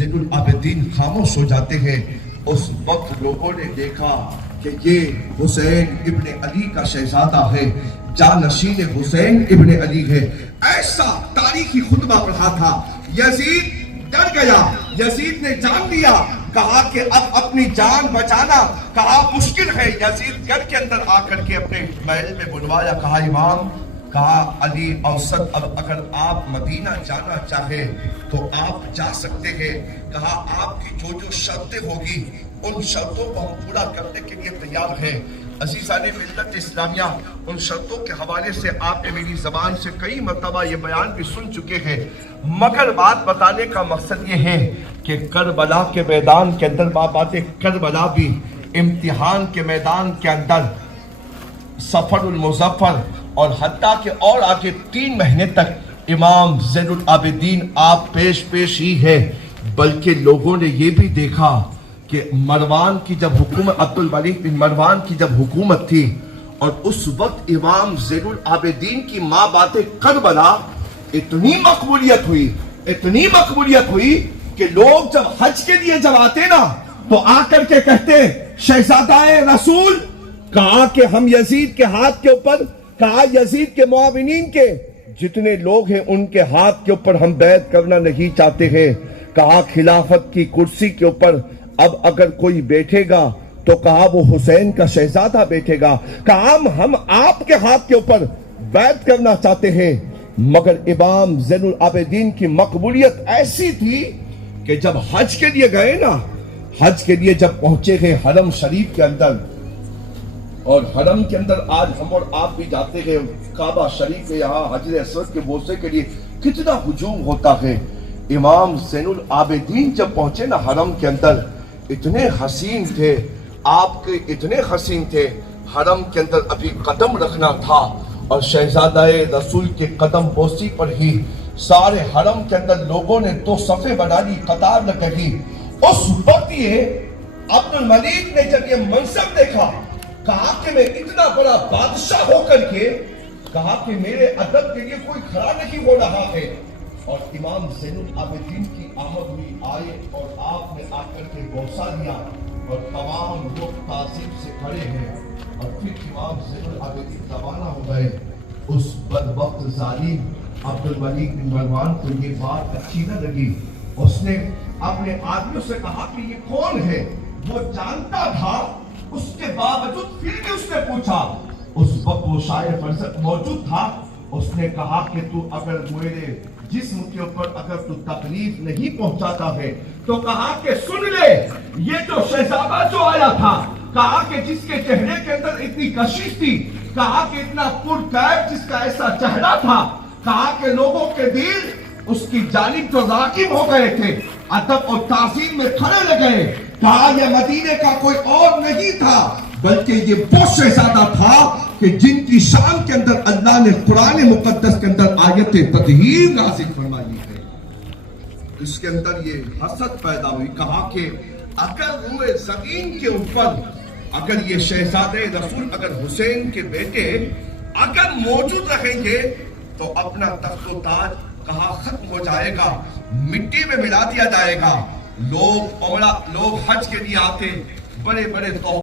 زین العابدین خاموش ہو جاتے ہیں، اس وقت لوگوں نے دیکھا کہ یہ حسین ابن علی کا شہزادہ ہے، جانشین حسین ابن علی ہے۔ ایسا تاریخی خطبہ پڑھا تھا، یزید ڈر گیا، یزید نے جان لیا، کہا کہ اب اپنی جان بچانا کہا مشکل ہے۔ یزید گھر کے اندر آ کر کے اپنے محل میں بلوایا، کہا امام، کہا علی اوسط، اب اگر آپ مدینہ جانا چاہے تو آپ جا سکتے ہیں، کہا آپ کی جو جو شرطیں ہوگی ان شرطوں کو ہم پورا کرنے کے لیے تیار ہیں۔ عزیزان ملت اسلامیہ، ان شرطوں کے حوالے سے آپ نے میری زبان سے کئی مرتبہ یہ بیان بھی سن چکے ہیں، مگر بات بتانے کا مقصد یہ ہے کہ کربلا کے میدان کے اندر بات کربلا بھی امتحان کے میدان کے اندر سفر المظفر اور حتیٰ کہ اور آگے 3 مہینے تک امام زین العابدین آپ پیش ہی ہے، بلکہ لوگوں نے یہ بھی دیکھا کہ مروان کی جب حکومت، عبد الملک بن مروان کی جب حکومت تھی، اور اس وقت امام زین العابدین کی ماں بات کربلا اتنی مقبولیت ہوئی کہ لوگ جب حج کے لیے جب آتے نا تو آ کر کے کہتے شہزادہ رسول، کہا کہ ہم یزید کے ہاتھ کے اوپر، کہا یزید کے معاونین کے جتنے لوگ ہیں ان کے ہاتھ کے اوپر ہم بیعت کرنا نہیں چاہتے ہیں، کہا خلافت کی کرسی کے اوپر اب اگر کوئی بیٹھے گا تو کہا وہ حسین کا شہزادہ بیٹھے گا، کہا ہم آپ کے ہاتھ کے اوپر بیعت کرنا چاہتے ہیں۔ مگر امام زین العابدین کی مقبولیت ایسی تھی کہ جب حج کے لیے گئے نا، حج کے لیے جب پہنچے ہیں حرم شریف کے اندر، اور حرم کے اندر آج ہم اور آپ بھی جاتے ہیں، کعبہ شریف کے یہاں حجر اسود کے بوسے کے لیے کتنا ہجوم ہوتا ہے۔ امام زین العابدین جب پہنچے نا حرم کے اندر، اتنے حسین تھے، آپ کے اتنے حسین تھے، حرم کے اندر ابھی قدم رکھنا تھا اور شہزادہ رسول کے قدم بوسی پر ہی سارے حرم کے اندر لوگوں نے 2 صفیں بنا لی، قطار لگی۔ اس وقت یہ عبد الملک نے جب یہ منظر دیکھا، کہا کہ میں اتنا بڑا بادشاہ ہو کر کے، کہا کہ میرے ادب کے لیے کوئی کھڑا نہیں ہو رہا ہے، اور امام زین العابدین کی آمد ہوئی، آئے اور آپ نے آ کر کے بوسہ لیا، اور تمام لوگ تعظیم سے کھڑے ہیں، اور پھر امام زین العابدین روانہ ہو گئے۔ اس بدبخت ظالم عبد الملک بن مروان کو یہ بات اچھی نہ لگی، اس نے اپنے آدمیوں سے کہا کہ یہ کون ہے، وہ جانتا تھا، اس کے باوجود پھر بھی اس نے پوچھا۔ اس وقت وہ شاعر فرزت موجود تھا، اس نے کہا کہ تو اگر میرے جسم کے اوپر اگر تو تکلیف نہیں پہنچاتا ہے تو کہا کہ سن لے، یہ جو شہزادہ جو آیا تھا، کہا کہ جس کے چہرے کے اندر اتنی کشش تھی، کہا کہ اتنا پرکیف جس کا ایسا چہرہ تھا، کہا کہ لوگوں کے دل اس کی جانب تو راغب ہو گئے تھے، ادب اور تعظیم میں کھڑے لگے، کہا یہ مدینے کا کوئی اور نہیں تھا بلکہ یہ وہ شہزادہ تھا کہ جن کی شان کے اندر اللہ نے قرآن مقدس کے اندر آیت تطہیر نازل فرمائی ہے۔ اس کے اندر یہ حسد پیدا ہوئی، کہا کہ اگر روئے زمین کے اوپر اگر یہ شہزادے رسول، اگر حسین کے بیٹے اگر موجود رہیں گے تو اپنا تخت و تاج کہا ختم ہو جائے گا، مٹی میں ملا دیا جائے گا۔ لوگ حج کے لیے آتے، بڑے بڑے